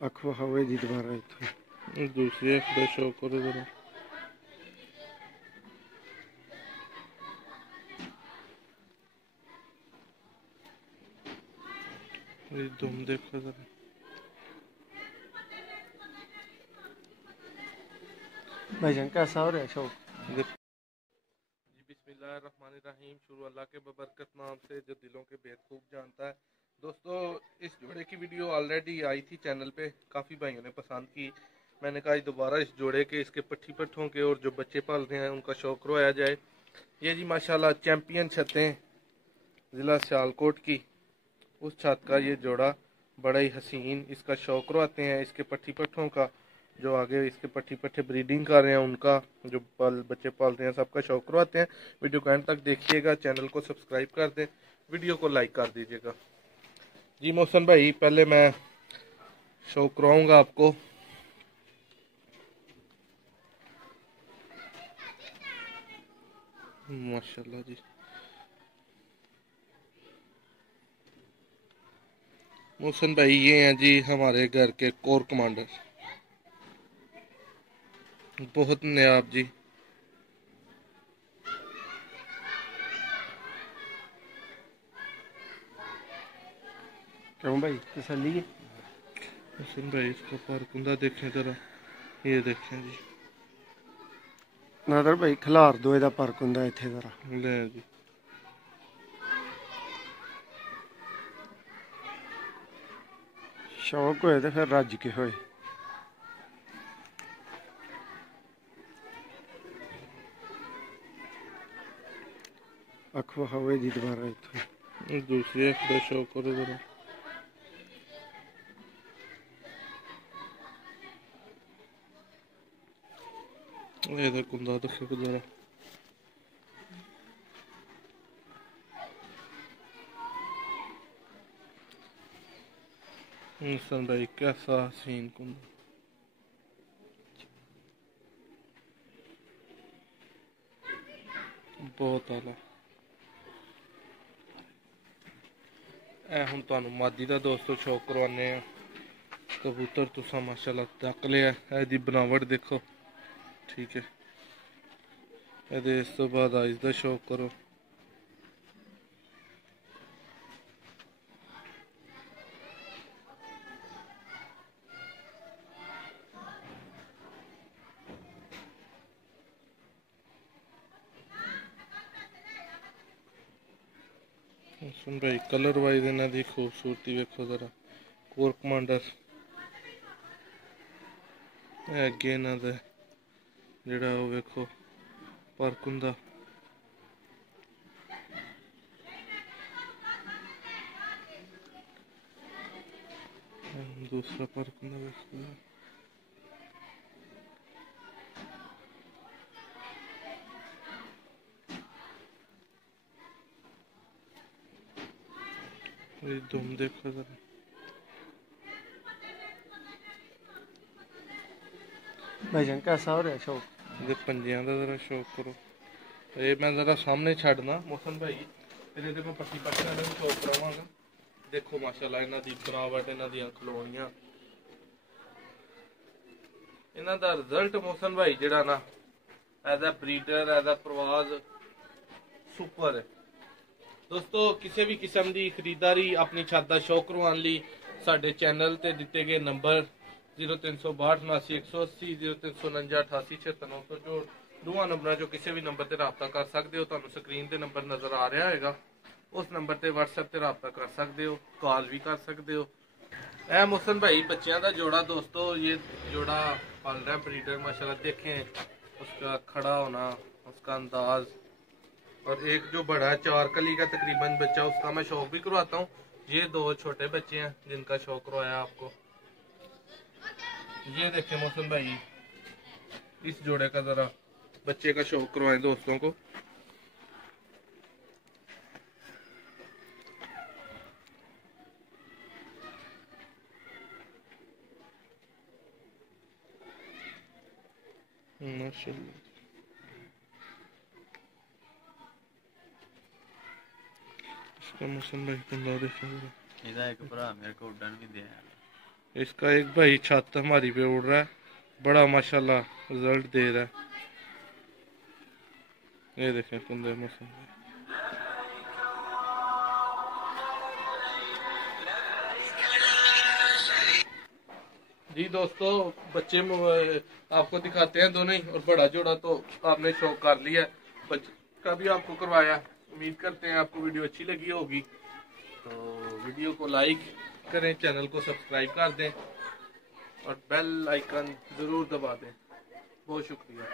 अखवा हवे दी दोबारा इत्थों दूसरी अख का शो करो जरा। ये दुम देखो जरा। भाईजान कैसा हो रहा है शौक? जी बिस्मिल्लाहिर्रहमानिर्रहीम। शुरू अल्लाह के बबरकत नाम से जो दिलों के भेद खूब जानता है। दोस्तों, इस जोड़े की वीडियो ऑलरेडी आई थी चैनल पे, काफ़ी भाइयों ने पसंद की। मैंने कहा दोबारा इस जोड़े के, इसके पट्ठी पट्ठों के और जो बच्चे पाल रहे हैं उनका शौक रोया जाए। ये जी माशाल्लाह चैम्पियन छतें ज़िला सियालकोट की, उस छत का ये जोड़ा बड़ा ही हसीन, इसका शौक रोआते हैं। इसके पट्ठी पट्ठों का, जो आगे इसके पट्टी पट्टे ब्रीडिंग कर रहे हैं उनका, जो बच्चे पालते हैं सबका शौक करवाते हैं। वीडियो को एंड तक देखिएगा, चैनल को सब्सक्राइब कर दें, वीडियो को लाइक कर दीजिएगा। जी मोहसन भाई, पहले मैं शौक करवाऊंगा आपको। माशाल्लाह जी, मोहसन भाई ये हैं जी हमारे घर के कोर कमांडर, बहुत नायाब जी। क्यों भाई, तसल्ली है? मोहसन भाई इसका पारकुंदा देखें जरा, ये देखें जी। नादर भाई खिलार दो एदा फर्क हुंदा इत्थे जरा। ले जी, शौक होए ते फिर रज के होए। अखवा हवे दी दोबारा इत्थों दूसरी अख का शौक करो जरा। ਇਹਦਾ ਕੁੰਦਾ ਦੇਖੋ जरा। मोहसन भाई कैसा हसीन कुंदा, बहुत आला। ए हुण तुहानू मादी दा दोस्तों शौक करवाने हैं। कबूतर तुसा माशाल्लाह तक लिया, एदी बनावट देखो, ठीक है। एदे इस तो बाद आइस दा शौक करो। मोहसन भाई कलर वाइज इन्हां दी खूबसूरती वेखो जरा। कोर कमांडर अगे इन्हां दा जेड़ा ओह वेखो फर्क हुंदा। दूसरा फर्क हुंदा वेखो। ये दुम देखो जरा। भाईजान कैसा हो रहा है शौक? ਇਹਦੇ पंजियां ਦਾ जरा शौक करो। ये मैं जरा सामने छड़ना मोहसन भाई, फिर ये मैं पट्टी पट्टी वाले भी शौक करावांगा। देखो माशाल्लाह इन्हां दी बनावट, इन्हां दी खलोणियां, इन्हां दा रिजल्ट मोहसन भाई जेड़ा ना, as a breeder, as a प्रवाज सुपर है। दोस्तों, किसी भी किस्म की खरीदारी अपनी छत का शौक करवाने लई साडे चैनल ते दिते गए नंबर 0362 79 180 0349 88 76 964 दोवां नंबरां चों किसी भी नंबर ते राबता कर सकते हो। तुहानूं स्क्रीन ते नंबर नजर आ रहा होगा, उस नंबर ते व्हाट्सएप ते राबता कर सकते हो, कॉल भी कर सकते हो। ए मोहसन भाई बच्चियां दा जोड़ा दोस्तों, ये जोड़ा पाल रहा है ब्रीडर माशाल्लाह। देखें उसका खड़ा होना, उसका अंदाज, और एक जो बड़ा है 4 कली का तकरीबन बच्चा, उसका मैं शौक भी करवाता हूँ। ये 2 छोटे बच्चे हैं जिनका शौक करवाया आपको। ये देखें मोहसन भाई, इस जोड़े का जरा बच्चे का शौक करवाएं दोस्तों को। माशाल्लाह, इसका मोहसन भाई कुंदा देखो जरा। ਇਹਦਾ ਇੱਕ ਭਰਾ ਮੇਰੇ ਕੋਲ ਉੱਡਣ ਵੀ ਦਿਆ। इसका एक भाई छत हमारी पे उड़ रहा है, बड़ा माशाल्लाह रिजल्ट दे रहा है। ये देखें कुंदे मौसम जी। दोस्तों बच्चे आपको दिखाते हैं दोनों ही, और बड़ा जोड़ा तो आपने शौक कर लिया है, बच्चे का भी आपको करवाया। उम्मीद करते हैं आपको वीडियो अच्छी लगी होगी, तो वीडियो को लाइक करें, चैनल को सब्सक्राइब कर दें और बेल आइकन ज़रूर दबा दें। बहुत शुक्रिया।